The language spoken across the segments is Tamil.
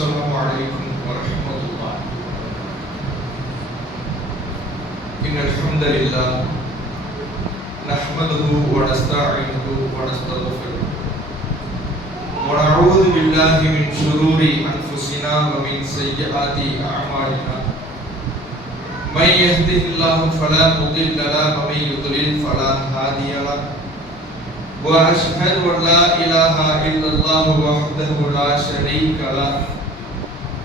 السلام عليكم ورحمة الله. إن الحمد لله نحمده ونستعينه ونستغفره ونعوذ بالله من شرور أنفسنا ومن سيئات أعمالنا. من يهده الله فلا مضل له ومن يضلل فلا هادي له. وأشهد أن لا إله إلا الله وحده لا شريك له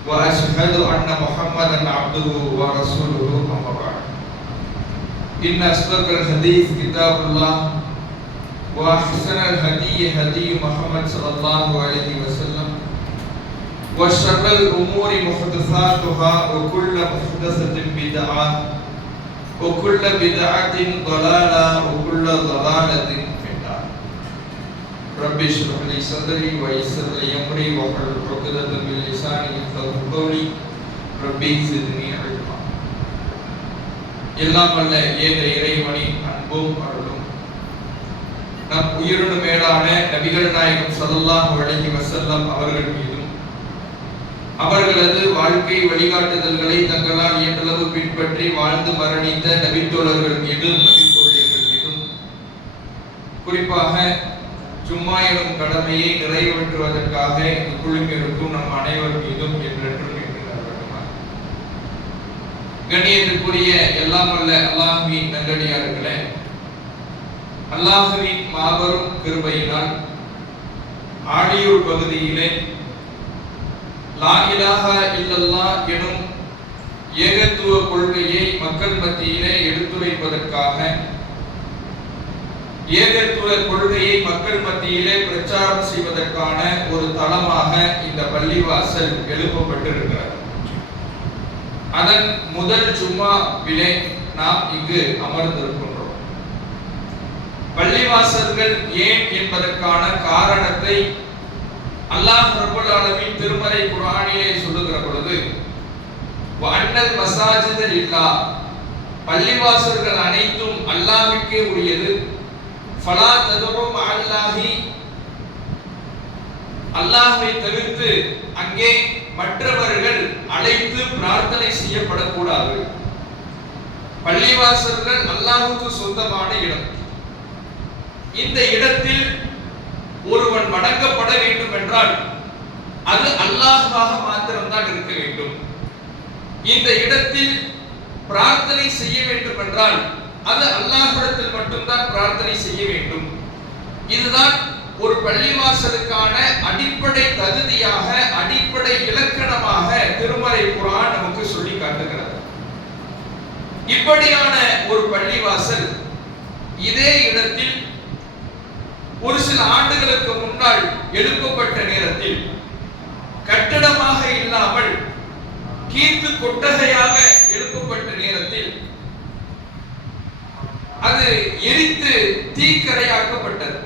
وأشهد أن محمدا عبده ورسوله أما بعد. إن أصدق الحديث كتاب الله وأحسن الهدي هدي محمد صلى الله عليه وسلم وشر الأمور محدثاتها وكل محدثة بدعة وكل بدعة ضلالة وكل ضلالة في النار. رب اشرح لي صدري ويسر لي أمري واحلل عقدة من لساني يفقهوا قولي. ربي زدني علما. எல்லாம் வல்ல ஏக இறைவனின் அன்பும் அருளும் நம் உயிரினும் மேலான நபிகள் நாயகம் ஸல்லல்லாஹு அலைஹி வஸல்லம் அவர்கள் மீதும் அவர்களது வாழ்க்கை வழிகாட்டுதல்களை தங்களால் இயன்றளவு பின்பற்றி வாழ்ந்து மரணித்த நபித்தோழர்கள் மீதும் நபித்தோழியர்கள் மீதும் குறிப்பாக ஜும்மா எனும் கடமையை நிறைவேற்றுவதற்காக குழுமிருக்கும் நம் அனைவர் மீதும் என்றென்றும் கண்ணியத்திற்குரிய எல்லாம் வல்ல அல்லாஹ்வின் நல்லடியார்களே, அல்லாஹ்வின் மாபெரும் கிருபையினால் ஆழியூர் பகுதியிலே லா இலாஹா இல்லல்லாஹ் எனும் ஏகத்துவ கொள்கையை மக்கள் மத்தியிலே எடுத்துரைப்பதற்காக, ஏகத்துவ கொள்கையை மக்கள் மத்தியிலே பிரச்சாரம் செய்வதற்கான ஒரு தளமாக இந்த பள்ளிவாசல் எழுப்பப்பட்டிருக்கிறது. அதன் முதல் ஜும்மாவிலே நாம் இங்கு அமர்ந்திருக்கின்றோம். பள்ளிவாசல்கள் ஏன் என்பதற்கான காரணத்தை அல்லாஹ் ரப்பல் ஆலமீன் திருமறை குர்ஆனிலே சொல்லுகிற பொழுது, வஅன்னல் மஸாஜித லில்லாஹ், பள்ளிவாசல்கள் அனைத்தும் அல்லாஹ்வுக்கே உரியது. ஃபலா ததுஉ மஅல்லாஹி, அல்லாஹ்வை தவிர்த்து அங்கே மற்றவர்கள் அழைத்து பிரார்த்தனை செய்யப்படக்கூடாது. பள்ளிவாசல்கள் அல்லாஹ்வுக்கு சொந்தமான இடம். இந்த இடத்தில் ஒருவன் வணங்கப்பட வேண்டும் என்றால் அது அல்லாஹ்வாக மாத்திரம்தான் இருக்க வேண்டும். இந்த இடத்தில் பிரார்த்தனை செய்ய வேண்டும் என்றால் அது அல்லாஹ்விடத்தில் மட்டும்தான் பிரார்த்தனை செய்ய வேண்டும். இதுதான் ஒரு பள்ளிவாசலுக்கான அடிப்படை தகுதியாக, அடிப்படை இலக்கணமாக திருமறை குர்ஆன் நமக்கு சொல்லி காட்டுகிறது. இப்படியான ஒரு பள்ளிவாசல் இதே இடத்தில் ஒரு சில ஆண்டுகளுக்கு முன்னால் எழுப்பப்பட்ட நேரத்தில் கட்டடமாக இல்லாமல் கீத்து கொட்டகையாக எழுப்பப்பட்ட நேரத்தில் அது எரித்து தீக்கரையாக்கப்பட்டது.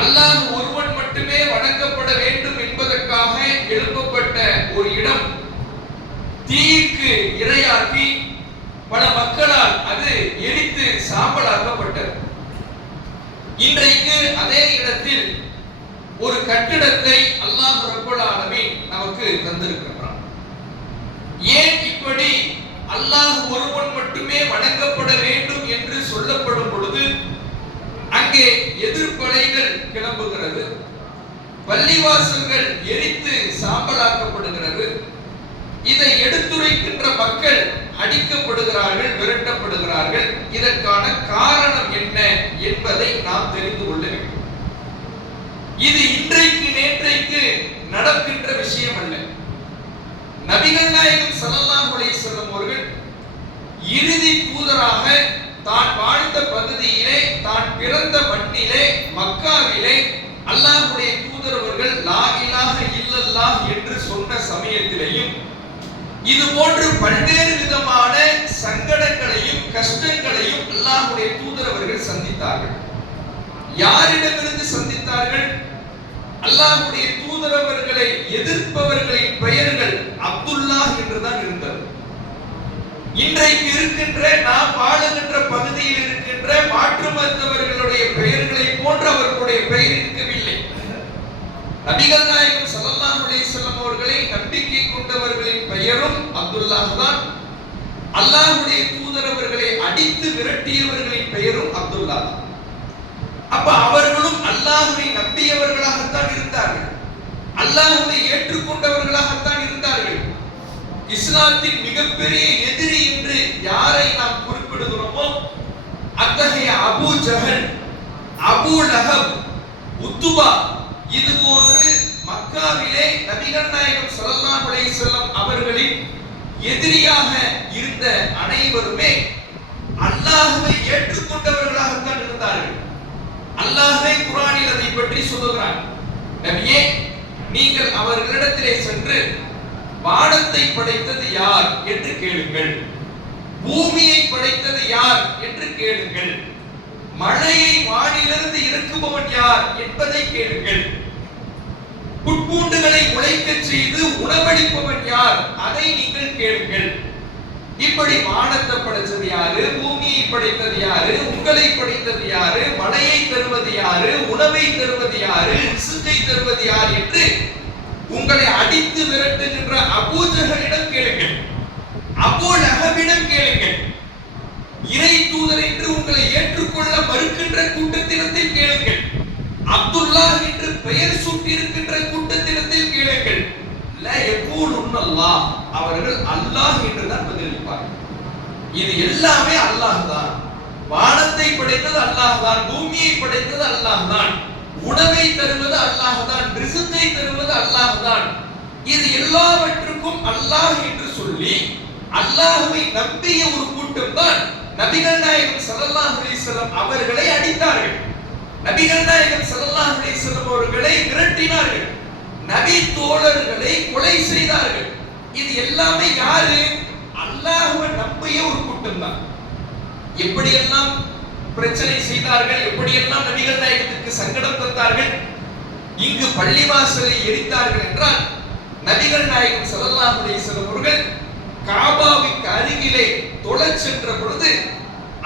அல்லாஹ் ஒருவன் மட்டுமே வணங்கப்பட வேண்டும் என்பதற்காக எழுப்பப்பட்ட ஒரு இடம் தீக்கு இரையாக்கி பல மக்களால் அது எரித்து சாம்பலாக்கப்பட்டது. இன்றைக்கு அதே இடத்தில் ஒரு கட்டிடத்தை அல்லாஹ் ரப்பல் ஆலமீன் நமக்கு தந்திருக்கிறான். ஏன் இப்படி அல்லாஹ் ஒருவன் மட்டுமே வணங்கப்பட வேண்டும் என்று சொல்லப்படும் பொழுது அங்கே எதிர்ப்பலைகள் கிளம்புகிறது, பள்ளிவாசல்கள் எரித்து சாம்பலாக்கப்படுகிறது. இதை எடுத்துரைக்கின்ற மக்கள் அடிக்கப்படுகிறார்கள், விரட்டப்படுகிறார்கள். இதற்கான காரணம் என்ன என்பதை நாம் தெரிந்து கொள்ள வேண்டும். இது இன்றைக்கு நேற்றைக்கு நடக்கின்ற விஷயம் அல்ல. நபிகள் நாயகம் ஸல்லல்லாஹு அலைஹி வஸல்லம் அவர்கள் இறுதி தூதராக தான் வாழ்ந்த பகுதியிலே, தான் பிறந்த மண்ணிலே, மக்காவிலே அல்லாஹ்வுடைய தூதரவர்கள் லா இலாஹ இல்லல்லாஹ் என்று சொன்ன சமயத்திலேயும் இது போன்று பல்வேறு விதமான சங்கடங்களையும் கஷ்டங்களையும் அல்லாஹ்வுடைய தூதரவர்கள் சந்தித்தார்கள். யாரிடமிருந்து சந்தித்தார்கள்? அல்லாஹ்வுடைய தூதரவர்களை எதிர்ப்பவர்களின் பெயர்கள் அப்துல்லாஹ் என்றுதான் இருந்தது. இன்றைக்கு இருக்கின்ற, நாம் வாழுகின்ற பகுதியில் இருக்கின்ற மாற்று மதத்தவர்களுடைய பெயர்களை போன்று அவர்களுடைய பெயர் இருக்கவில்லை. நபிகள் நாயகம் ஸல்லல்லாஹு அலைஹி வஸல்லம் அவர்களை நம்பிக்கை கொண்டவர்களின் பெயரும் அப்துல்லாஹ் தான். அல்லாஹ்வுடைய தூதரவர்களை அடித்து விரட்டியவர்களின் பெயரும் அப்துல்லாஹ். அப்ப அவர்களும் அல்லாஹ்வை நம்பியவர்களாகத்தான் இருந்தார்கள், அல்லாஹ்வை ஏற்றுக்கொண்டவர்களாகத்தான் இருந்தார்கள். இஸ்லாத்தின் மிகப்பெரிய எதிரி என்று யாரை நாம் குறிப்பிடுகிறோமோ அத்தகைய அபூ ஜஹல், அபூ லஹப், உத்துபா, இது போன்று மக்காவிலே நபிகள் நாயகம் ஸல்லல்லாஹு அலைஹி வஸல்லம் அவர்களின் எதிரியாக இருந்த அனைவருமே அல்லாஹ்வை ஏற்றுக்கொண்டவர்களாகத்தான் இருந்தார்கள். அல்லாஹ்வே குர்ஆனில் அதை பற்றி சொல்லுகிறான். நபியே, நீங்கள் அவர்களிடத்திலே சென்று வானத்தை படைத்தது யார் என்று கேளுங்கள், பூமியை படைத்தது யார் என்று கேளுங்கள், மழையை வானிலிருந்து இறக்குபவன் யார் என்பதை கேளுங்கள், புட்பூண்டுகளை முளைக்கச் செய்து உணவளிப்பவன் யார் அதை நீங்கள் கேளுங்கள். இப்படி வானத்தை படைத்தது யாரு, பூமியை படைத்தது யாரு, உங்களை படைத்தது யாரு, மழையை தருவது யாரு, உணவை தருவது யாரு, ரிஸ்கை தருவது யார் என்று உங்களை அடித்து விரட்டுகின்ற அபூ ஜஹலிடம் கேளுங்கள், அபூ லஹபிடம் கேளுங்கள். இறை தூதர் என்று உங்களை ஏற்றுக்கொள்ள மறுக்கின்ற கூட்டத்தினத்தில் கேளுங்கள், அப்துல்லாஹ் என்று பெயர் சூட்டி இருக்கின்ற கூட்டத்தினத்தில் கேளுங்கள். லா யகூலுன் அல்லாஹ், அவர்கள் அல்லாஹ் என்றுதான் பதிலளிப்பார்கள். இது எல்லாமே அல்லாஹ் தான். வானத்தை படைத்தது அல்லாஹ் தான், பூமியை படைத்தது அல்லாஹ் தான், உணவை தருவது அல்லாஹ் தான், ரிசுக்கை தருவது அல்லாஹ் தான். இது எல்லாவற்றுக்கும் அல்லாஹ் என்று சொல்லி அல்லாஹ்வை நம்பிய ஒரு கூட்டம் தான் நபிகள் நாயகம் ஸல்லல்லாஹு அலைஹி வஸல்லம் அவர்களை அடித்தார்கள். நபிகள் நாயகம் ஸல்லல்லாஹு அலைஹி வஸல்லம் அவர்களை விரட்டினார்கள். நபி தோழர்களை கொலை செய்தார்கள். இது எல்லாமே யாரு? அல்லாஹ்வை நம்பிய ஒரு கூட்டம் தான். எப்படியெல்லாம் பிரச்சனை செய்தார்கள், எப்படியெல்லாம் நபிகள் நாயகத்திற்கு சங்கடம் தந்தார்கள். இங்கு பள்ளிவாசலை எரித்தார்கள் என்றால் நபிகள் நாயகம் ஸல்லல்லாஹு அலைஹி வஸல்லம் அவர்கள் காபாவுக்கு அருகிலே தொழச் சென்ற பொழுது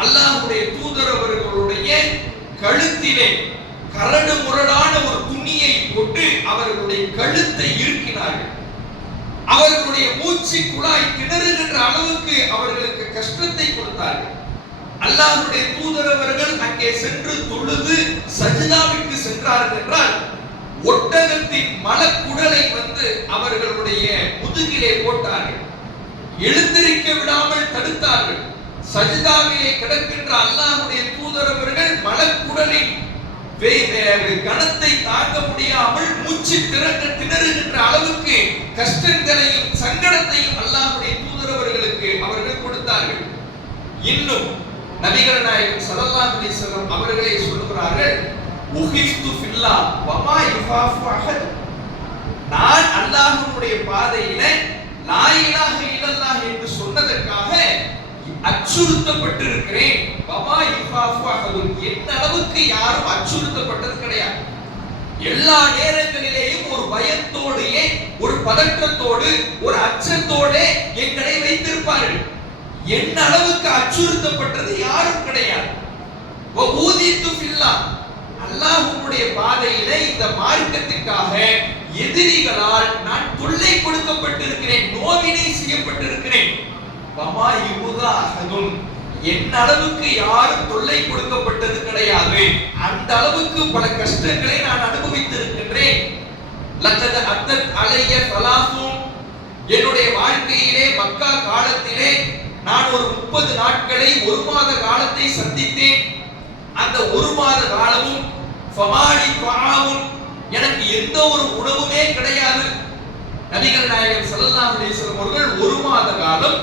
அல்லாஹ்வுடைய தூதர் அவர்களுடைய கழுத்திலே கரடு முரடான ஒரு துணியை போட்டு அவர்களுடைய கழுத்தை இறுக்கினார்கள். அவர்களுடைய மூச்சு குழாய் திணறுகின்ற அளவுக்கு அவர்களுக்கு கஷ்டத்தை கொடுத்தார்கள். அல்லாஹ்வுடைய தூதர் அவர்கள் அங்கே சென்று தொழுது சஜ்தாவிற்கு சென்றார்கள் என்றால் ஒட்டகத்தின் மலக்குடலை வந்து அவர்களுடைய முதுகிலே போட்டார்கள். எழுந்திருக்க விடாமல் தடுத்தார்கள். சஜ்தாவிலே கிடக்கின்ற அல்லாஹ்வுடைய தூதர் அவர்கள் மலக்குடலின் கணத்தை தாங்க முடியாமல் மூச்சு திணறுகின்ற அளவுக்கு கஷ்டங்களையும் சங்கடத்தையும் அல்லாஹ்வுடைய தூதர் அவர்களுக்கு அவர்கள் கொடுத்தார்கள். இன்னும் நபிகள் நாயகம் ஸல்லல்லாஹு அலைஹி வஸல்லம் அவர்களே சொல்கிறார்கள், உஹிஸ்து ஃபில்லாஹ் வமா யுஹாஃபு அஹத். நான் அல்லாஹ்வுடைய பாதையிலே லா இலாஹ இல்லல்லாஹ் என்று சொன்னதற்காக அச்சுறுத்தப்பட்டிருக்கிறேன். வமா யுஹாஃபு அஹத். என்ன அளவுக்கு யாரும் அச்சுறுத்தப்பட்டது கிடையாது. எல்லா நேரங்களிலேயும் ஒரு பயத்தோடு, ஒரு பதற்றத்தோடு, ஒரு அச்சத்தோடு எங்களை வைத்திருப்பார்கள். என்ன அளவுக்கு அச்சுறுத்தப்பட்டது யாரும் கிடையாது. வஊதித்து ஃபில்லாஹ். அல்லாஹ்வுடைய பாதையிலே இந்த மார்க்கத்துக்காக எதிரிகளால் நான் தொல்லை கொடுக்கப்பட்டிருக்கிறேன், நோவினை செய்யப்பட்டிருக்கிறேன். வமா யுதா அஹதுன். என்ன அளவுக்கு யாரும் தொல்லை கொடுக்கப்பட்டது கிடையாது. அந்த அளவுக்கு பல கஷ்டங்களை நான் அனுபவித்திருக்கின்றேன். லக்கத அத்தத் அலைய ஸலாஸுன். என்னுடைய வாழ்க்கையிலே மக்கா காலத்திலே நான் ஒரு 30 நாட்களை, ஒரு மாத காலத்தை சந்தித்தேன். அந்த ஒரு மாத காலமும் ஃபமானி துஆமுன், எனக்கு எந்த ஒரு உணவுமே கிடையாது. நபிகள் நாயகம் ஸல்லல்லாஹு அலைஹி வஸல்லம் அவர்கள் ஒரு மாத காலம்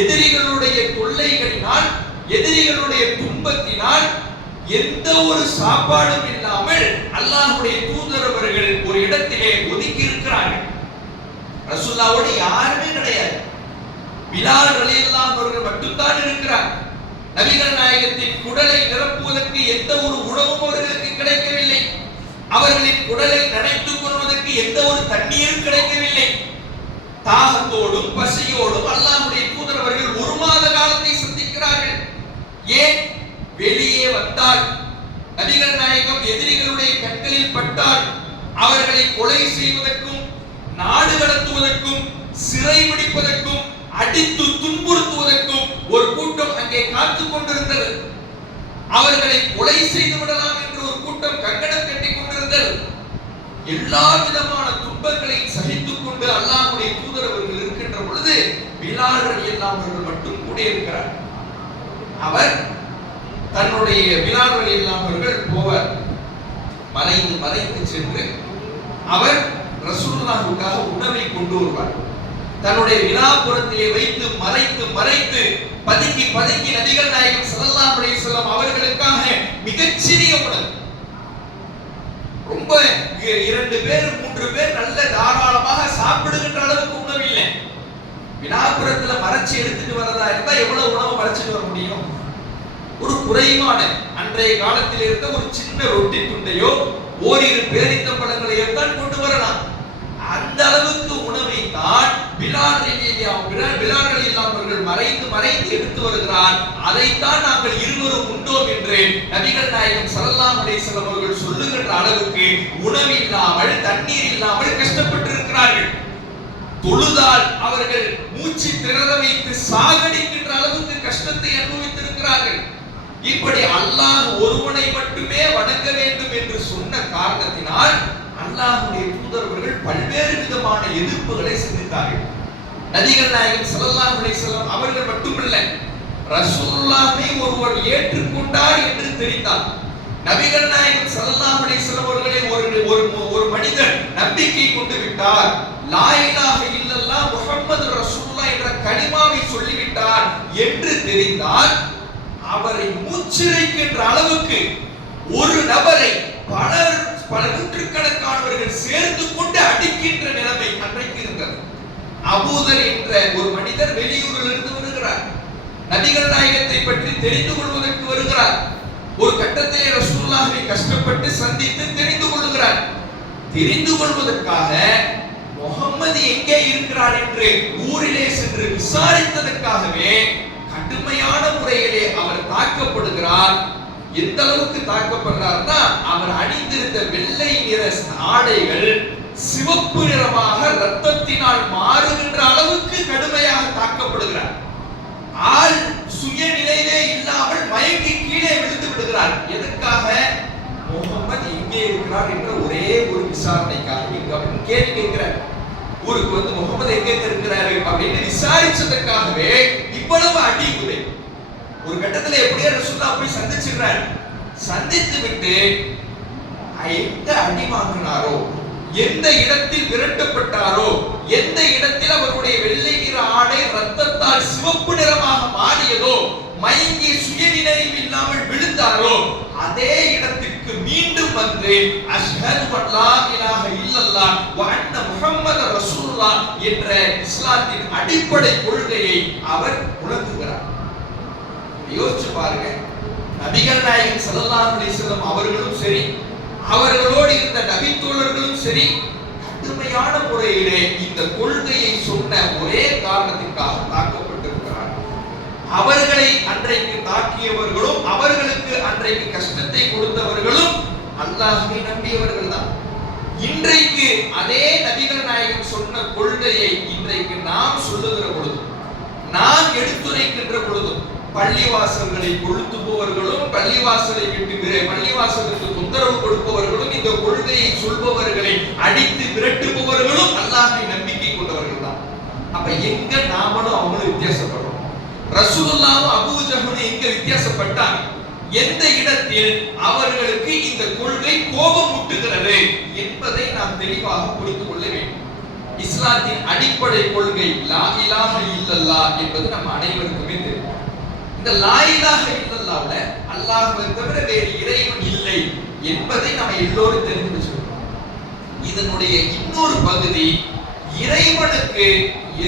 எதிரிகளுடைய தொல்லைகளினால், எதிரிகளுடைய துன்பத்தினால் எந்த ஒரு சாப்பாடும் இல்லாமல் அல்லாஹ்வுடைய தூதர் அவர்கள் ஒரு இடத்திலே ஒதுங்கி இருக்கிறார்கள். ரசூலுல்லாஹ்வோடு யாருமே கிடையாது. பிலால் ரலியல்லாஹு அவர்கள் மட்டும்தான் இருக்கிறார். நபிகள் நாயகத்தின் குடலை நிரப்புவதற்கு எந்த ஒரு உணவும் அவர்களுக்கு கிடைக்கவில்லை. அவர்களின் குடலை நனைத்துக் கொள்வதற்கு எந்த ஒரு தண்ணீரும் கிடைக்கவில்லை. தாகத்தோடும் பசியோடும் அல்லாஹ்வுடைய தூதர் அவர்கள் ஒரு மாத காலத்தை சந்திக்கிறார்கள். ஏன்? வெளியே வந்தால், நபிகள் நாயகம் எதிரிகளுடைய கண்களில் பட்டால் அவர்களை கொலை செய்வதற்கும், நாடு கடத்துவதற்கும், சிறை பிடிப்பதற்கும், அடித்து துன்புறுத்துவதற்கும் ஒரு கூட்டம் அங்கே காத்துக் கொண்டிருந்தது. அவர்களை கொலை செய்து விடலாம் என்று ஒரு கூட்டம் கங்கணம் கட்டிக் கொண்டிருந்தது. எல்லா விதமான துன்பங்களை சகித்துக் கொண்டு அல்லாஹ்வுடைய தூதர் அவர்கள் இருக்கின்ற பொழுது பிலால் ரலியல்லாஹு அவர்கள் மட்டும் கூட இருக்கிறார். அவர் தன்னுடைய பிலால் ரலியல்லாஹு அவர்கள் போவார். மறைந்து மறைந்து சென்று அவர் ரசூலுல்லாஹ்வுக்காக உணவை கொண்டு வருவார். தன்னுடைய விலாப்புறத்திலே வைத்து மறைத்து மறைத்து பதுக்கி பதுக்கி நபிகள் நாயகம் ஸல்லல்லாஹு அலைஹி வஸல்லம் அவர்களுக்காக மிகச்சிறிய உணவு, ரொம்ப 2 பேர் 3 பேர் நல்ல தாராளமாக சாப்பிடுகின்ற அளவுக்கு உணவு இல்லை. விலாப்புறத்துல மறைச்சு எடுத்துட்டு வரதா இருந்தா எவ்வளவு உணவு மறைச்சிட்டு வர முடியும்? ஒரு குறைவான, அன்றைய காலத்தில் இருந்த ஒரு சின்ன ரொட்டி துண்டையோ ஓரிரு பேரித்தம்பழங்களையோ தான் கொண்டு வரலாம். அந்த அளவுக்கு உணவை தான் பிலால் ரலியல்லாஹு அவர்கள் மறைந்து மறைந்து எடுத்து வருகிறார். அதைத்தான் நாங்கள் இருவரும் உண்டோம் என்று நபிகள் நாயகம் ஸல்லல்லாஹு அலைஹி வஸல்லம் அவர்கள் சொல்லுகின்ற அளவுக்கு உணவு இல்லாமல், தண்ணீர் இல்லாமல் கஷ்டப்பட்டிருக்கிறார்கள். தொழுதால் அவர்கள் மூச்சு திணற வைத்து சாகடிக்கின்ற அளவுக்கு கஷ்டத்தை அனுபவித்திருக்கிறார்கள். இப்படி அல்லாஹ் ஒருவனை மட்டுமே வணங்க வேண்டும் என்று சொன்ன காரணத்தினால் அல்லாஹ்வுடைய தூதர்கள் பல்வேறு விதமான எதிர்ப்புகளை சந்தித்தார்கள். நபிகள் நாயகம் ஸல்லல்லாஹு அலைஹி வஸல்லம் அவர்கள் மட்டுமல்ல, ரசூலுல்லாஹை ஒருவர் ஏற்றுக்கொண்டார் என்று தெரிந்தால், நபிகள் நாயகம் ஸல்லல்லாஹு அலைஹி வஸல்லம் அவர்களை ஒரு மனிதன் நம்பிக்கை கொண்டு விட்டார், லா இலாஹ இல்லல்லாஹ் முஹம்மது ரசூலுல்லாஹ் என்ற கலிமாவை சொல்லிவிட்டார் என்று தெரிந்தால், அவரை மூச்சிறைக்கின்ற அளவுக்கு ஒரு நபரை பல நூற்றுக்கணக்கானவர்கள் சேர்ந்து கொண்டு அடிக்கின்ற நிலைமை அன்றைக்கு இருந்தது. அபூதர் என்ற ஒரு மனிதர் வெளியூரில் இருந்து வருகிறார், நபிகள் நாயகத்தை பற்றி தெரிந்து கொள்வதற்கு வருகிறார். ஒரு கட்டத்திலே ரசூலுல்லாஹை கஷ்டப்பட்டு சந்தித்து தெரிந்து கொள்கிறார். தெரிந்து கொள்வதற்காக முஹம்மது எங்கே இருக்கிறார் என்று ஊரிலே சென்று விசாரித்ததற்காகவே கடுமையான முறையிலே அவர் தாக்கப்படுகிறார். எந்த அளவுக்கு தாக்கப்படுறார்னா, அவர் அணிந்திருந்த வெள்ளை நிற ஆடைகள் சிவப்பு நிறமாக இரத்தத்தினால் மாறுகின்ற அளவுக்கு கடுமையாக தாக்கப்படுகிறார். ஆள் சுயநிலைவே இல்லாமல் மயங்கி கீழே விழுந்து விடுகிறார். எதற்காக? முஹம்மது எங்கே இருக்கிறார் என்ற ஒரே ஒரு விசாரணைக்காக இங்க கேள்வி கேட்கிறார். ஊருக்கு வந்து முஹம்மது எங்கே இருக்கிறாரு அப்படின்னு விசாரிச்சதற்காகவே இவ்வளவு அடி உதை. ஒரு கட்டத்துல எப்படியே ரசூலுல்லாஹ் போய் சந்திச்சிடுறார். சந்தித்து விட்டு எந்த அடி வாங்கினாரோ, எந்த இடத்தில் விரட்டப்பட்டாரோ, எந்த இடத்தில் அவருடைய வெள்ளை நிற ஆடை ரத்தத்தால் சிவப்பு நிறமாக மாறியதோ, மயங்கி சுயநினைவு இல்லாமல் விழுந்தாரோ, அதே இடத்திற்கு மீண்டும் வந்து அஷ்ஹது அல்லா இலாஹ இல்லல்லாஹ் வ அன்ன முஹம்மது ரசூலுல்லாஹ் என்ற இஸ்லாத்தின் அடிப்படை கொள்கையை அவர் முழங்குகிறார். யோசிச்சு பாருங்க, நபிகள் நாயகம் ஸல்லல்லாஹு அலைஹி வஸல்லம் அவர்களும் சரி, அவர்களோடு இருந்த நபி தோழர்களும் சரி, கடுமையான முறையிலே இந்த கொள்கையை சொன்ன ஒரே காரணத்திற்காக தாக்கப்பட்டிருக்கிறார். அவர்களை அன்றைக்கு தாக்கியவர்களும், அவர்களுக்கு அன்றைக்கு கஷ்டத்தை கொடுத்தவர்களும் அல்லாஹ்வை நம்பியவர்கள் தான். இன்றைக்கு அதே நபிகள் நாயகம் சொன்ன கொள்கையை இன்றைக்கு நாம் சொல்லுகிற பொழுது, நாம் எடுத்துரைக்கின்ற பொழுதும், பள்ளிவாசல்களை கொளுத்துபவர்களும், பள்ளிவாசலை விட்டு பள்ளிவாசலுக்கு தொந்தரவு கொடுப்பவர்களும், இந்த கொள்கையை சொல்பவர்களை அடித்து விரட்டுபவர்களும் அல்லாஹ்வை நம்பிக்கை கொண்டவர்கள் தான். அப்ப எங்க நாமளும் அவங்களும் வித்தியாசப்படுறோம்? ரசூலுல்லாஹ் அபூ ஜஹல் எங்க வித்தியாசப்பட்டாங்க? எந்த இடத்தில் அவர்களுக்கு இந்த கொள்கை கோபம் ஊட்டுகிறது என்பதை நாம் தெளிவாக புரிந்து கொள்ள வேண்டும். இஸ்லாத்தின் அடிப்படை கொள்கை லா இலாஹ இல்லல்லாஹ் என்பது நம்ம அனைவருக்குமே தெரியும். இந்த லா இலாஹ இல்லல்லாஹ்ல அல்லாஹ்வை தவிர வேறு இறைவன் இல்லை என்பதை நம்ம எல்லோரும் தெரிந்து வச்சிருக்கோம். இதனுடைய இன்னொரு பகுதி, இறைவனுக்கு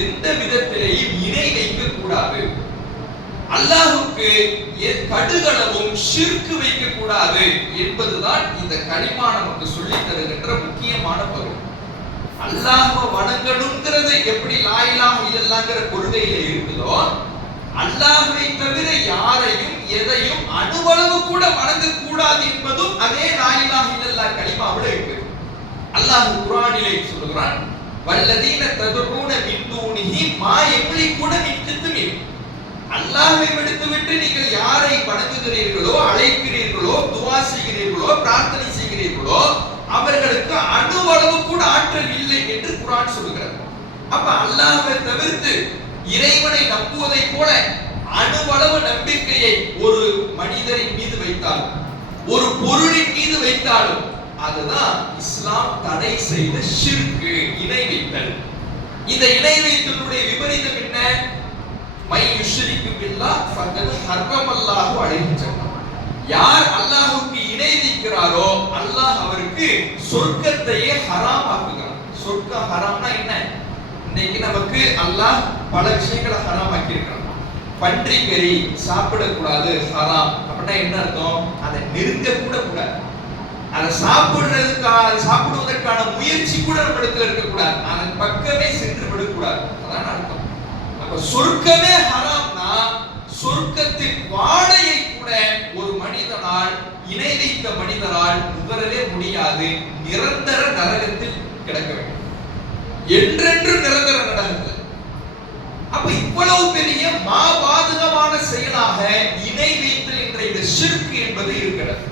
எந்த விதத்திலேயும் இணை வைக்க கூடாது, அல்லாஹ்வுக்கு கடுகளவும் ஷிர்க் வைக்க கூடாது என்பதுதான் இந்த கலிமா நமக்கு சொல்லி தருகின்ற முக்கியமான பகுதி. அல்லாஹ்வை வணங்கணும்ங்கிறது எப்படி லா இலாஹ இல்லல்லாஹ்ங்கற கொள்கையில இருக்குதோ, அல்லாஹ்வை தவிர யாரையும் எதையும் அணுவளவு கூட வணங்க கூடாது என்பதும் அதே லா இலாஹ இல்லல்லாஹ் கலிமாவுல இருக்கு. அல்லாஹ் குர்ஆனிலே சொல்கிறான், வல்லதீன ததுஊன மின் தூனிஹி மா யம்லிகுன மின் கித்மிர். அல்லாஹ்வை விட்டுவிட்டு நீங்கள் யாரை வணங்குகிறீர்களோ, அழைக்கிறீர்களோ, துஆ செய்கிறீர்களோ, பிரார்த்தனை செய்கிறீர்களோ, அவர்களுக்கு அணுவளவு கூட ஆற்றல் இல்லை என்று குர்ஆன் சொல்கிறது. அப்ப அல்லாஹ்வை தவிர்த்து இறைவனை நம்புவதை போல அணுவளவு நம்பிக்கையை ஒரு மனிதரின் மீது வைத்தாலும், ஒரு பொருளின் மீது வைத்தாலும், அதுதான் இஸ்லாம் தடை செய்த ஷிர்க், இணை வைத்தல். இந்த இணை வைத்தலுடைய விபரீதம் என்ன? மை யுஷ்ரிகு பில்லாஹ் ஃபகத் ஹர்ரமல்லாஹு அலைஹி ஜன்னah. யார் அல்லாஹ்வுக்கு இணை வைக்கிறாரோ அல்லாஹ் அவருக்கு சொர்க்கத்தையே ஹராம் ஆக்குகிறான். சொர்க்கம் ஹராம்னா என்ன? இன்னைக்கு நமக்கு அல்லாஹ் பல விஷயங்களை ஹராம் ஆக்கி இருக்கான். பன்றி கறி சாப்பிடக்கூடாது ஹராம் அப்படின்னா என்ன அர்த்தம்? அதை நெருங்க கூட கூடாது, அதை சாப்பிடுவதற்கான முயற்சி கூட நம்ம இடத்துல இருக்கக்கூடாது, அதன் பக்கமே சென்று விடக்கூடாது, அதான் அர்த்தம். அப்ப சொர்க்கமே ஹராம்னா சொர்க்கத்தின் வாடையை கூட ஒரு மனிதனால், இணை வைத்த மனிதனால் நுகரவே முடியாது. நிரந்தர நரகத்தில் கிடக்க வேண்டும், என்றென்று நிரந்தர நரகத்தில். அப்ப இவ்வளவு பெரிய மாபாதகமான செயலாக இணை வைத்தல் என்ற இந்த ஷிர்க் என்பது இருக்கிறது.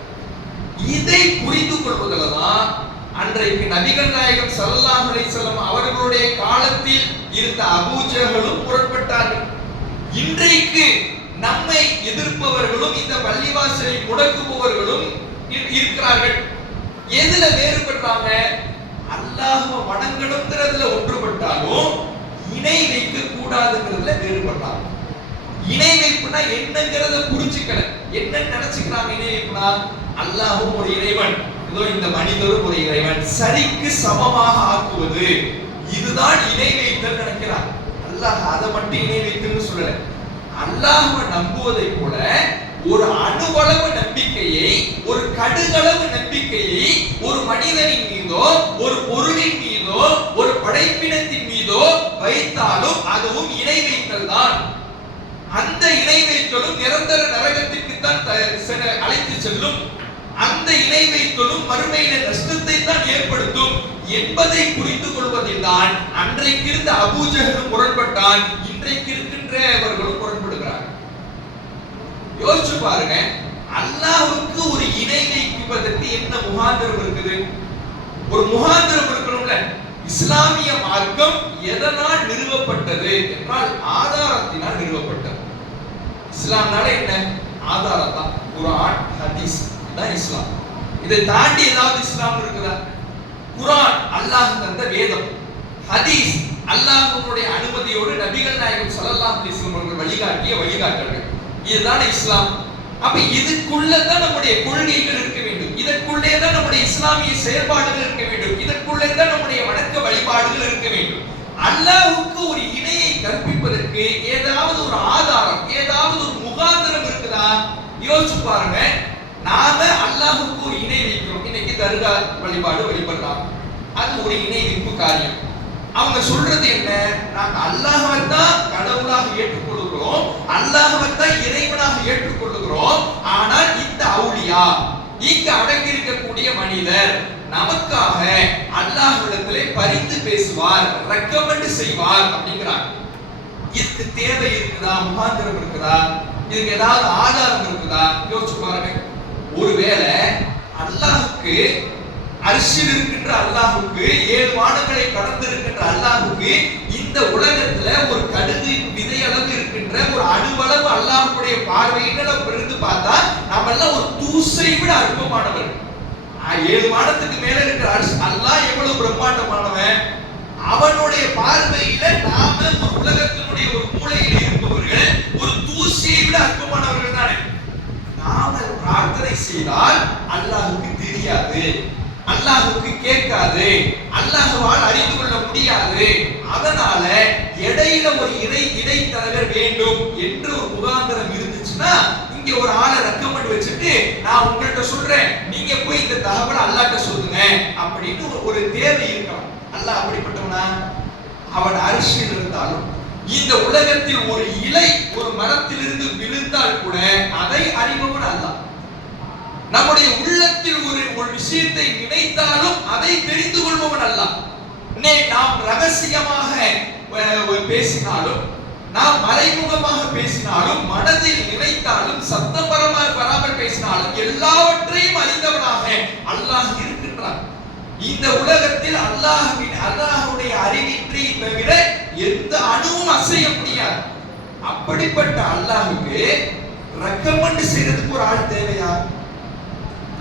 இதை புரிந்து கொள்வதில்தான் அன்றைக்கு நபிகள் நாயகம் ஸல்லல்லாஹு அலைஹி வஸல்லம் அவர்களுடைய காலத்தில் இருந்த அபூஜஹலும் முரண்பட்டார்கள். இன்றைக்கு நம்மை எதிர்ப்பவர்களும் இந்த பள்ளிவாசலை முடக்குபவர்களும் இருக்கிறார்கள். எதுல வேறுபடுறாங்க? அல்லாஹ்வை வணங்கணும்ங்கிறதுல ஒன்றுபட்டாலும் இணை வைக்க கூடாதுங்கிறதுல வேறுபடுறாங்க. இணை வைப்புனா என்னங்கிறத புரிஞ்சுக்கல. என்ன நினைச்சுக்கிறாங்க? இணை வைப்புனா அல்லாஹ்வும் ஒரு இறைவன், இதோ இந்த மனிதரும் ஒரு இறைவன், சரிக்கு சமமாக ஆக்குவது, இதுதான் இணை வைத்தல் நினைக்கிறான். அல்லாஹ் அதை மட்டும் இணை வைத்தல்னு சொல்லல. அல்லாஹ்வை நம்புவதை போல ஒரு அணுவளவு நம்பிக்கையை, ஒரு கடுகளவு நம்பிக்கையை ஒரு மனிதனின் மீதோ ஒரு பொருளின் மீதோ ஒரு படைப்பினத்தின் மீதோ வைத்தாலும் அதுவும் இணை வைத்தல் தான். அந்த இணை வைத்தலும் நிரந்தர நரகத்திற்கு தான் அழைத்து செல்லும். அந்த இணை வைத்தலும் மறுமையில நஷ்டத்தை தான் ஏற்படுத்தும் என்பதை புரிந்து கொள்வதில் தான் அன்றைக்கு இருந்த அபூஜஹலும் முரண்பட்டான், இன்றைக்கு இருக்கின்றவர்களும் முரண்படுகிறார். யோசிச்சு பாருங்க, அல்லாஹ்வுக்கு ஒரு இணை வைப்பதற்கு என்ன முகாந்திரம் இருக்குது? ஒரு முகாந்திரம் இருக்கணும்ல. இஸ்லாமிய மார்க்கம் எதனால் நிறுவப்பட்டது என்றால் ஆதாரத்தினால் நிறுவப்பட்டது. இஸ்லாம்னால என்ன? ஆதாரம் தான். குர்ஆன், ஹதீஸ் தான் இஸ்லாம். இதை தாண்டி ஏதாவது இஸ்லாம் இருக்குதா? குர்ஆன் அல்லாஹ் தந்த வேதம், ஹதீஸ் அல்லாஹ்வுடைய அனுமதியோடு நபிகள் நாயகம் ஸல்லல்லாஹு அலைஹி வஸல்லம் அவர்கள் வழிகாட்டிய வழிகாட்டல்கள், இதுதான் இஸ்லாம். அப்ப இதுக்குள்ள தான் நம்முடைய கொள்கைகள் இருக்க வேண்டும், இதற்குள்ளே தான் நம்முடைய இஸ்லாமிய செயல்பாடுகள் இருக்க வேண்டும், இதற்குள்ளே தான் நம்முடைய வணக்க வழிபாடுகள் இருக்க வேண்டும். அல்லாஹ்வுக்கு ஒரு இணையை கற்பிப்பதற்கு ஏதாவது ஒரு ஆதாரம், ஏதாவது ஒரு முகாந்திரம் இருக்குதா? யோசிச்சு பாருங்க. நாம அல்லாஹ்வுக்கு ஒரு இணை வைக்கிறோம். இன்னைக்கு தர்கா வழிபாடு வழிபடுறாங்க, அது ஒரு இணை வைப்பு காரியம். அவங்க சொல்றது என்ன? நாங்க அல்லாஹ்வை தான் கடவுளாக ஏற்றுக்கொள்கிறோம், அல்லாஹ்வை தான் இறைவனாக ஏற்றுக்கொள்கிறோம். ஆனால் இந்த அவுலியா, இங்கு அடங்கி இருக்கக்கூடிய மனிதர் நமக்காக அல்லாஹ்விடத்திலே பரிந்து பேசுவார், ரெக்கமெண்ட் செய்வார் அப்படிங்கிறார். இதுக்கு தேவை இருக்குதா? முகாந்திரம் இருக்குதா? இதுக்கு ஏதாவது ஆதாரம் இருக்குதா? யோசிச்சு பாருங்க. ஒருவேளை அல்லாஹ்வுக்கு, அர்ஷில் இருக்கின்ற அல்லாஹ்வுக்கு, 7 வானங்களை கடந்து இருக்கின்ற அல்லாஹ்வுக்கு இந்த உலகத்துல ஒரு கடுகு விதையளவு இருக்கின்ற ஒரு அணுவளவு அல்லாஹ்வுடைய பார்வையில நம்ம இருந்து பார்த்தா நம்ம எல்லாம் ஒரு தூசை விட அற்பமானவர்கள். 7 வானத்துக்கு மேல இருக்கிற அல்லாஹ் எவ்வளவு பிரம்மாண்டமானவன். அவனுடைய பார்வையில நாம ஒரு உலகத்தினுடைய ஒரு மூலையில் இருப்பவர்கள் ஒரு தூசியை விட அற்பமானவர்கள் தானே. நாம பிரார்த்தனை செய்தால் அல்லாஹ்வுக்கு தெரியாது, அல்லாஹ்வுக்கு கேட்காது, அல்லாஹ்வால் அறிந்து கொள்ள முடியாது. அதனால இடையில ஒரு இடைத்தரகர் வேண்டும் என்று ஒரு முகாந்திரம் இருந்துச்சுன்னா, இங்க ஒரு ஆளை ரெக்கமெண்ட் வச்சுட்டு நான் உங்கள்கிட்ட சொல்றேன், நீங்க போய் இந்த தகவலை அல்லாஹ்ட்ட சொல்லுங்க அப்படின்னு ஒரு தேவை இருக்கலாம். அல்லாஹ் அப்படிப்பட்டவனா? அவன் அரிசியில் இருந்தாலும் இந்த உலகத்தில் ஒரு இலை ஒரு மரத்திலிருந்து விழுந்தால் கூட அதை அறிபவன் அல்லாஹ். நம்முடைய உள்ளத்தில் ஒரு விஷயத்தை நினைத்தாலும் அதை தெரிந்து கொள்பவன் அல்லாஹ். நாம் ரகசியமாக பேசினாலும், நாம் மறைமுகமாக பேசினாலும், மனதில் நினைத்தாலும், சத்தம் வராமல் பேசினாலும் எல்லாவற்றையும் அறிந்தவனாக அல்லாஹ் இருக்கின்றான். இந்த உலகத்தில் அல்லாஹ்வுடைய அறிவின்றி தவிர எந்த அணுவும் அசைய முடியாது. அப்படிப்பட்ட அல்லாஹ்வுக்கு ரெக்கமெண்ட் செய்யறதுக்கு ஒரு ஆள் தேவையா?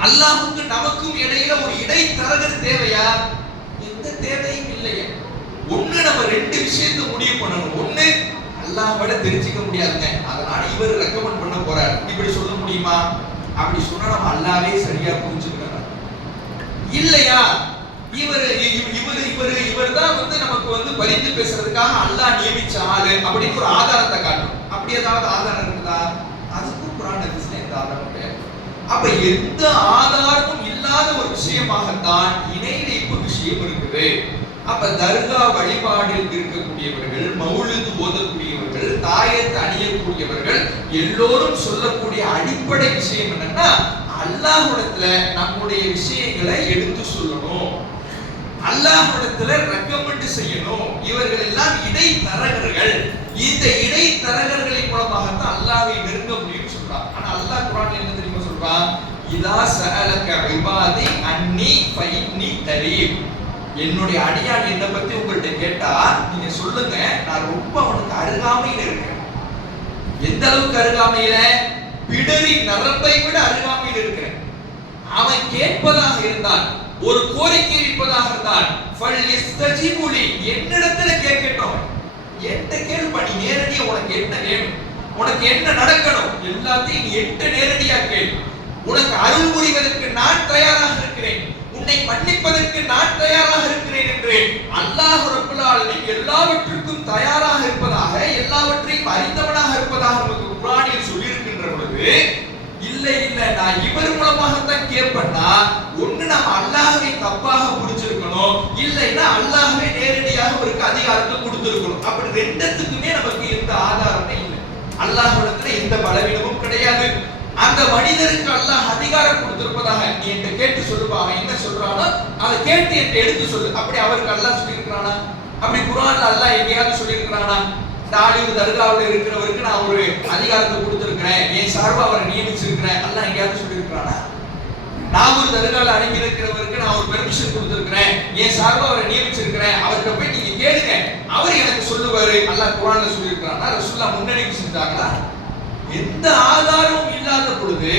அல்லாஹ்வுக்கு நமக்கும் இடையில ஒரு இடைத்தரகர் தேவையா? எந்த தேவையும் இல்லையே. ஒண்ணு நம்ம 2 விஷயத்தை முடிவு பண்ணணும். ஒண்ணு, அல்லாஹ்வோட தெரிஞ்சிக்க முடியாதுங்க, அதனால இவர் ரெக்கமெண்ட் பண்ண போறார், இப்படி சொல்ல முடியுமா? அப்படி சொன்னா நம்ம அல்லாஹ்வே சரியா புரிஞ்சுக்கணும். இல்லையா, இவர் தான் நமக்கு பரிந்து பேசுறதுக்காக அல்லாஹ் நியமிச்ச ஆளு அப்படின்னு ஒரு ஆதாரத்தை காட்டணும். அப்படி ஏதாவது ஆதாரம் இருக்குதா? அதுக்கும் குர்ஆன் ஹதீஸ்ல எந்த ஆதாரம் கிடையாது. அப்ப எந்த ஆதாரமும் இல்லாத ஒரு விஷயமாகத்தான் இணை வைப்பு விஷயம் இருக்குது. அப்ப தர்கா வழிபாடில் இருக்கக்கூடியவர்கள், மௌலிது ஓதக்கூடியவர்கள், தாயத் அணியக்கூடியவர்கள் எல்லோரும் சொல்லக்கூடிய அடிப்படை விஷயம் என்னன்னா, அல்லாஹ்விடத்துல நம்முடைய விஷயங்களை எடுத்து சொல்லணும், அல்லாஹ்விடத்துல ரெக்கமெண்ட் செய்யணும். இவர்கள் எல்லாம் இடைத்தரகர்கள். இந்த இடைத்தரகர்களின் மூலமாக தான் அல்லாஹ்வை நெருங்க முடியும்னு சொல்றான். ஆனா அல்லாஹ் குர்ஆன்ல என்ன தெரியுமா சொல்றான்? இதா சஅலக இபாதி அன்னி ஃபஇன்னி கரீப். என்னுடைய அடியான் என்னை பத்தி உங்கள்கிட்ட கேட்டா நீங்க சொல்லுங்க, நான் ரொம்ப அவனுக்கு அருகாமையில் இருக்கேன். எந்த அளவுக்கு அருகாமையில? பிடரி நரம்பை விட அருகாமையில் இருக்கிறேன். அவன் கேட்பதாக இருந்தால், ஒரு கோரிக்கை வைப்பதாக இருந்தால், ஃபல்யஸ்தஜிபுலி, என்னிடத்துல கேட்கட்டும். என்கிட்ட கேள்வி, நீ நேரடியா உனக்கு என்ன வேணும், உனக்கு என்ன நடக்கணும், எல்லாத்தையும் நீ என்கிட்ட நேரடியா கேள். உனக்கு அருள் புரிவதற்கு நான் தயாராக இருக்கிறேன், உன்னை மன்னிப்பதற்கு நான் தயாராக இருக்கிறேன் என்று அல்லாஹ் ரப்பல் ஆலமீன் எல்லாவற்றுக்கும் தயாராக இருப்பதாக, எல்லாவற்றையும் அறிந்தவனாக இருப்பதாக நமக்கு குர்ஆனில் சொல்லி இருக்கின்ற பொழுது, இல்லை இல்லை நான் இவர் மூலமாகத்தான் கேட்பேன்னா, ஒண்ணு நம்ம அல்லாஹ்வை தப்பாக புரிஞ்சிருக்கணும், இல்லைன்னா அல்லாஹ்வே நேரடியாக அவருக்கு அதிகாரத்தை கொடுத்திருக்கணும். அப்படி ரெண்டுத்துக்குமே நமக்கு எந்த ஆதாரமே இல்லை. அல்லாஹ்விடத்துல எந்த பலவீனமும் கிடையாது. அந்த மனிதருக்கு அல்லாஹ் அதிகாரம் கொடுத்திருப்பதாக நீ என்கிட்ட கேட்டு சொல்லுப்பா, அவன் என்ன சொல்றானோ அதை கேட்டு என்கிட்ட எடுத்து சொல்லு. அப்படி அவருக்கு அல்லாஹ் சொல்லி இருக்கிறானா? அப்படி குர்ஆன்ல அல்லாஹ் எங்கேயாவது சொல்லி இருக்கிறானா? தாலிபு தர்காவில் இருக்கிறவருக்கு நான் ஒரு அதிகாரத்தை கொடுத்திருக்கிறேன், என் சார்பா அவரை நியமிச்சிருக்கிறேன், அல்லாஹ் எங்கேயாவது சொல்லி இருக்கிறானா? நான் ஒரு தர்காவில் அடங்கி இருக்கிறவருக்கு நான் ஒரு பெர்மிஷன் கொடுத்திருக்கிறேன், என் சார்பா அவரை நியமிச்சிருக்கிறேன், அவர்கிட்ட போய் நீங்க கேளுங்க, அவர் எனக்கு சொல்லுவாரு, அல்லாஹ் குர்ஆன்ல சொல்லி இருக்கிறானா? ரசூலுல்லாஹ் முன்னறிவிப்பு செஞ்சாங்களா? எந்த ஆதாரமும் இல்லாத பொழுது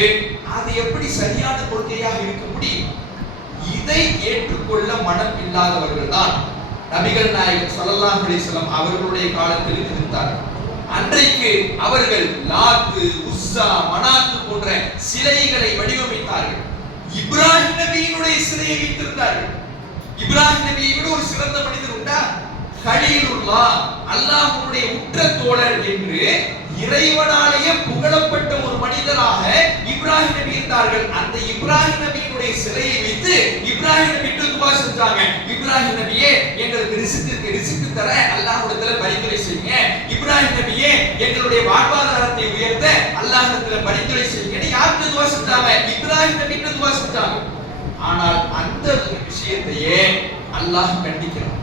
அது எப்படி சரியான கொள்கையாக இருக்க முடியும்? இதை ஏற்றுக்கொள்ள மனம் இல்லாதவர்கள் தான் நபிகள் நாயகம் ஸல்லல்லாஹு அலைஹி வஸல்லம் அவர்களுடைய காலத்தில் இருந்தார்கள். அன்றைக்கு அவர்கள் லாத்து, உஸ்ஸா, மனாத்து போன்ற சிலைகளை வடிவமைத்தார்கள். இப்ராஹிம் நபியினுடைய சிலையை வைத்திருந்தார்கள். இப்ராஹிம் நபியை விட ஒரு சிறந்த மனிதர் உண்டா? கலீலுல்லாஹ், அல்லாஹ்வுடைய உற்ற தோழர் என்று இறைவனாலேயே புகழப்பட்ட ஒரு மனிதராக இப்ராஹிம் நபி இருந்தார்கள். அந்த இப்ராஹிம் நபியினுடைய சிலையை வைத்து இப்ராஹிம் நபி துவா செஞ்சாங்க. இப்ராஹிம் நபியே எங்களுக்கு ரிஸ்க் தர அல்லாஹ்விடத்துல பரிந்துரை செய்யுங்க, இப்ராஹிம் நபியே எங்களுடைய வாழ்வாதாரத்தை உயர்த்த அல்லாஹ்விடத்துல பரிந்துரை செய்யுங்க. யாருக்கு துவா செஞ்சாங்க? இப்ராஹிம் நபி துவா செஞ்சாங்க. ஆனால் அந்த விஷயத்தையே அல்லாஹ் கண்டிக்கிறான்.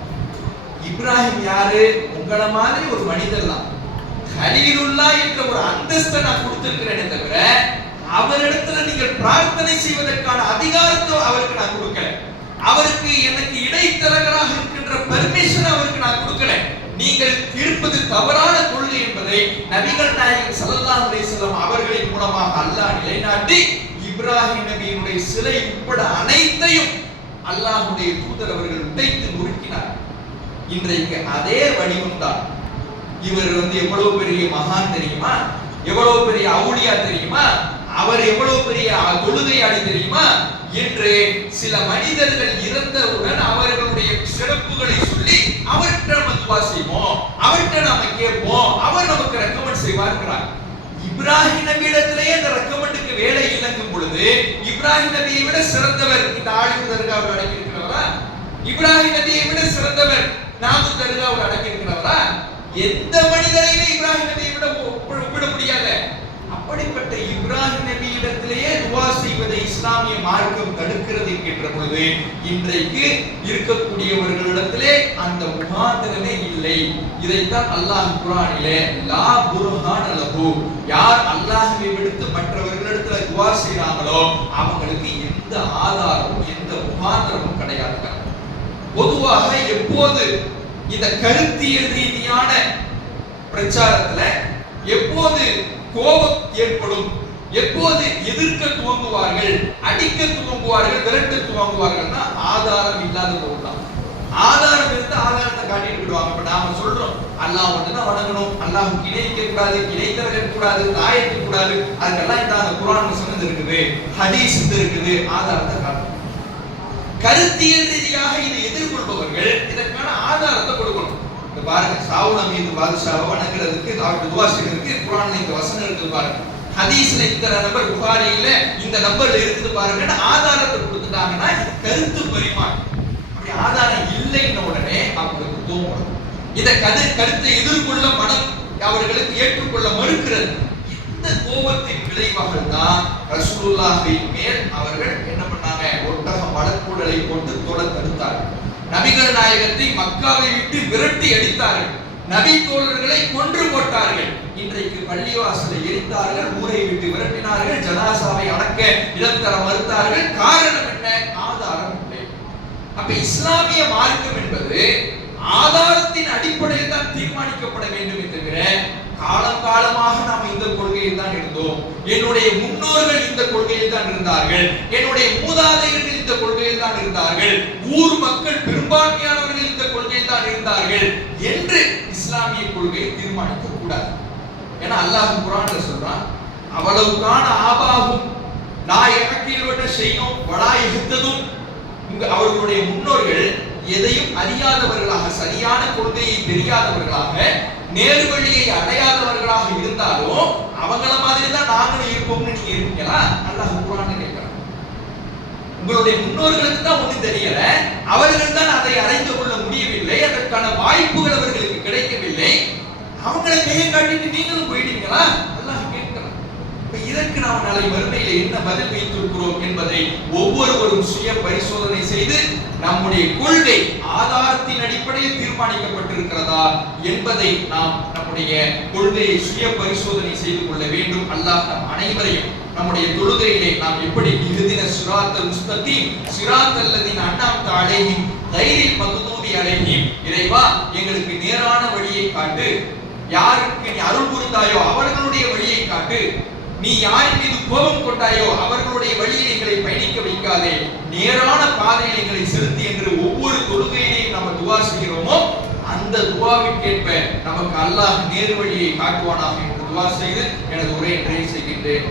இப்ராஹிம் யாரு? உங்களை மாதிரி ஒரு மனிதர் தான். கலீலுல்லாஹ் என்ற ஒரு அந்தஸ்தை நான் கொடுத்திருக்கிறேனே தவிர அவரிடத்துல நீங்கள் பிரார்த்தனை செய்வதற்கான அதிகாரத்தை அவருக்கு நான் கொடுக்கல. அவருக்கு எனக்கு இடைத்தரகராக இருக்கின்ற பெர்மிஷன் அவருக்கு நான் கொடுக்கல. நீங்கள் இருப்பது தவறான கொள்கை என்பதை நபிகள் நாயகம் ஸல்லல்லாஹு அலைஹி வஸல்லம் அவர்களின் மூலமாக அல்லாஹ் நிலைநாட்டி இப்ராஹிம் நபியினுடைய சிலை உட்பட அனைத்தையும் அல்லாஹ்வுடைய தூதர் அவர்கள் உடைத்து நொறுக்கினார். இன்றைக்கு அதே வடிவம் தான். இவர் எவ்வளவு பெரிய மகான் தெரியுமா? எவ்வளவு பெரிய அவுலியா தெரியுமா? அவர் எவ்வளவு பெரிய தொழுகையாளி தெரியுமா என்று சில மனிதர்கள் இறந்தவுடன் அவர்களுடைய சிறப்புகளை சொல்லி அவர்கிட்ட நம்ம துவா செய்வோம், அவர்கிட்ட நாம கேட்போம், அவர் நமக்கு ரெக்கமெண்ட் செய்வார். இப்ராஹிம் நபியிடத்திலேயே அந்த ரெக்கமெண்டுக்கு வேலை இல்லங்கும் பொழுது இப்ராஹிம் நபியை விட சிறந்தவர் இந்த ஆலிம் தர்காவில் அடங்கி இருக்கிறவரா? இப்ராஹிம் நபியை விட சிறந்தவர் நாமூர் தர்காவில் அடங்கி இருக்கிறவரா? எந்த மனிதரையுமே இப்ராஹிம் நபியை விட ஒப்பிட முடியாது. அப்படிப்பட்ட இப்ராஹிம் நபியிடத்திலேயே துவா செய்வதை இஸ்லாமிய மார்க்கம் தடுக்கிறது என்கின்ற பொழுது இன்றைக்கு இருக்கக்கூடியவர்களிடத்திலே அந்த முகாந்திரமே இல்லை. இதைத்தான் அல்லாஹ் குர்ஆனிலே லா புர்ஹான லஹு, யார் அல்லாஹ்வை விடுத்து மற்றவர்களிடத்துல துவா செய்றாங்களோ அவங்களுக்கு எந்த ஆதாரமும் எந்த முகாந்திரமும் கிடையாது. பொதுவாக எப்போது இந்த கருத்தியல் ரீதியான பிரச்சாரத்துல எப்போது கோபம் ஏற்படும், எப்போது எதிர்க்க துவங்குவார்கள், அடிக்க துவங்குவார்கள், விரட்ட துவங்குவார்கள்னா ஆதாரம் இல்லாத போதுதான். ஆதாரம் இருந்து ஆதாரத்தை காட்டிட்டு விடுவாங்க. இப்ப நாம சொல்றோம் அல்லாஹ் மட்டும்தான் வணங்கணும், அல்லாஹ்வுக்கு இணைக்க கூடாது, இணைத்தரக கூடாது, தாயத்து கூடாது, அதுக்கெல்லாம் இந்த குர்ஆன் சொன்னது இருக்குது, ஹதீஸ் இருக்குது, ஆதாரத்தை காட்டணும். கருத்தியல் ரீதியாக இதை எதிர்கொள்பவர்கள் இதற்கான ஆதாரத்தை கொடுக்கணும். இந்த பாருங்க, சாவுன மீது பாதுஷாவை வணங்குறதுக்கு அவருக்கு துவா செய்யறதுக்கு குர்ஆன்ல இந்த வசனம் இருக்குது பாருங்க, ஹதீஸ்ல இந்த நம்பர், புகாரியில இந்த நம்பர்ல இருக்குது பாருங்க, ஆதாரத்தை கொடுத்துட்டாங்கன்னா கருத்து பரிமாற்றம். அப்படி ஆதாரம் இல்லைன்ன உடனே அவங்களுக்கு தோணும். இந்த கருத்தை எதிர்கொள்ள மனம் அவர்களுக்கு ஏற்றுக்கொள்ள மறுக்கிறது. இந்த கோபத்தின் விளைவாக தான் ரசூலுல்லாஹின் மேல் அவர்கள் என்ன பண்ணாங்க? ஒட்டக மலக்கூடலை போட்டு தொட தடுத்தார்கள். நபிகள் நாயகத்தை மக்காவை விட்டு விரட்டி அடித்தார்கள். நபி தோழர்களை கொன்று போட்டார்கள். இன்றைக்கு பள்ளிவாசலை எரித்தார்கள், ஊரை விட்டு விரட்டினார்கள், ஜனாசாவை அடக்க இடம் தர மறுத்தார்கள். காரணம் என்ன? ஆதாரம் இல்லை. அப்ப இஸ்லாமிய மார்க்கம் என்பது ஆதாரத்தின் அடிப்படையில் தான் தீர்மானிக்கப்பட வேண்டுமே தவிர, காலம் காலமாக நாம் இந்த கொள்கையில் தான் இருந்தோம், என்னுடைய முன்னோர்கள் இந்த கொள்கையில் தான் இருந்தார்கள், என்னுடைய மூதாதையர்கள் இந்த கொள்கையில் தான் இருந்தார்கள், ஊர் மக்கள் பெரும்பான்மையானவர்கள் இந்த கொள்கையில் தான் இருந்தார்கள் என்று இஸ்லாமிய கொள்கையை தீர்மானிக்க கூடாது. ஏன்னா அல்லாஹ் குர்ஆன்ல சொல்றான், அவளவுக்கான ஆபாகும் நான் எனக்கீரோட செய்யும் வலா எகுத்ததும், அவர்களுடைய முன்னோர்கள் எதையும் அறியாதவர்களாக, சரியான கொள்கையை தெரியாதவர்களாக, நேர்வழியை அடையாதவர்களாக இருந்தாலும் அவங்கள மாதிரி தான் நாங்களும் இருப்போம்னு நீங்க இருக்கீங்களா? அல்லாஹ் குர்ஆன்ல கேட்கிறான். உங்களுடைய முன்னோர்களுக்கு தான் ஒண்ணு தெரியல, அவர்கள் தான் அதை அறிந்து கொள்ள முடியவில்லை, அதற்கான வாய்ப்புகள் அவர்களுக்கு கிடைக்கவில்லை, அவங்களை கையை காட்டிட்டு நீங்களும் போயிடுவீங்களா? அல்லாஹ் கேட்கிறான். இதற்கு நாம் நாளை மறுமையில என்ன பதில் வைத்திருக்கிறோம் என்பதை ஒவ்வொருவரும் சுய பரிசோதனை செய்து நம்முடைய கொள்கை ஆதாரத்தின் அடிப்படையில் தீர்மானிக்கப்பட்டிருக்கிறதா என்பதை நாம் நம்முடைய கொள்கையை சுய பரிசோதனை செய்து கொள்ள வேண்டும். அல்லாஹ் நம் அனைவரையும் நம்முடைய தொழுகையிலே நாம் எப்படி இஹ்தின ஸிராத்தல் முஸ்தகீம் ஸிராத்தல் லதீன அன்அம்த அலைஹிம் கைரில் மக்தூபி அலைஹிம், இறைவா எங்களுக்கு நேரான வழியை காட்டு, யாருக்கு நீ அருள் புரிந்தாயோ அவர்களுடைய வழியை காட்டு, நீ யாரின் மீது கோபம் கொண்டாயோ அவர்களுடைய வழியில் எங்களை பயணிக்க வைக்காதே, நேரான பாதையில் எங்களை செலுத்தி என்று ஒவ்வொரு தொழுகையிலையும் நம்ம துவா செய்கிறோமோ அந்த துவாவிற்கேற்ப நமக்கு அல்லாஹ் நேர் வழியை காட்டுவானாக என்று துவா செய்து எனது உரையை நிறைவு செய்கின்றேன்.